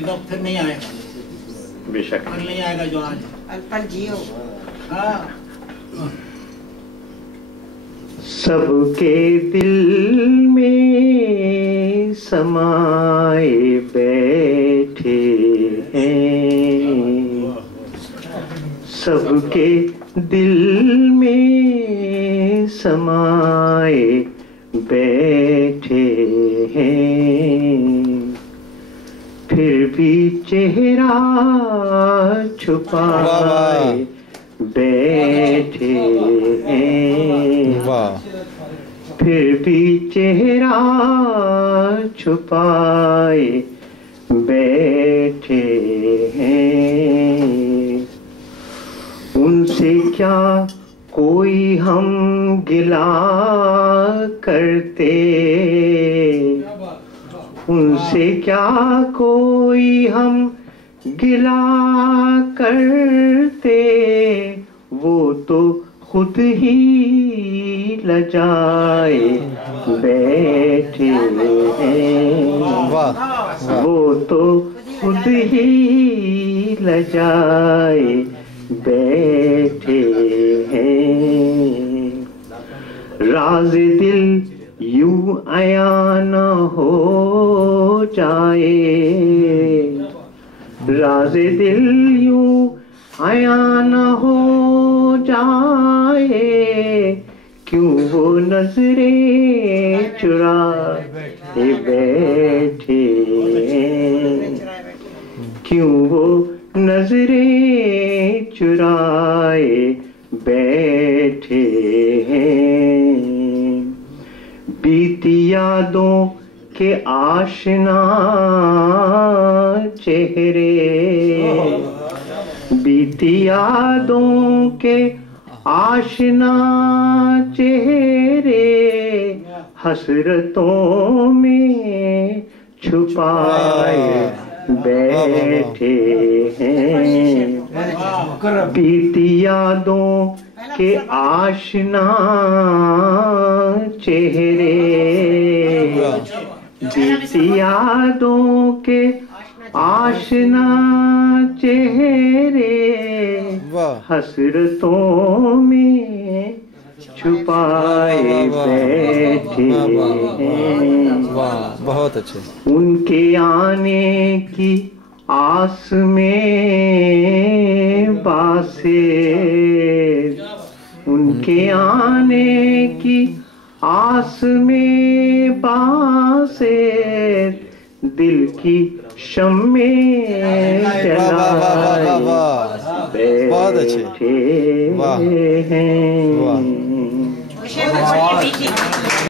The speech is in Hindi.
तो फिर नहीं आएगा, बेशक कल नहीं आएगा जो आज अल्पन जियो। हाँ। सबके दिल में समाए बैठे हैं, सबके दिल में समाए बैठे हैं, फिर भी चेहरा छुपाए बैठे हैं, फिर भी चेहरा छुपाए बैठे हैं। उनसे क्या कोई हम गिला करते, उनसे क्या कोई हम गिला करते, वो तो खुद ही लजाए बैठे हैं, वो तो खुद ही लजाए बैठे हैं। राज दिल यूं आया न हो जाए, राज दिल यूं आया न हो जाए, क्यों वो नजरें चुराए बैठे हैं, क्यों वो नजरें चुराए बैठे हैं। बीती यादों के आशना चेहरे, बीती यादों के आशना चेहरे, हसरतों में छुपाए बैठे हैं। बीती यादों के आशना चेहरे, बीती यादों के आशना चेहरे, हसरतों में छुपाए बैठे हैं। बहुत अच्छे। उनके आने की आस में बासे, उनके आने की आस में बासे, दिल की शम्मे जलाए बैठे हैं।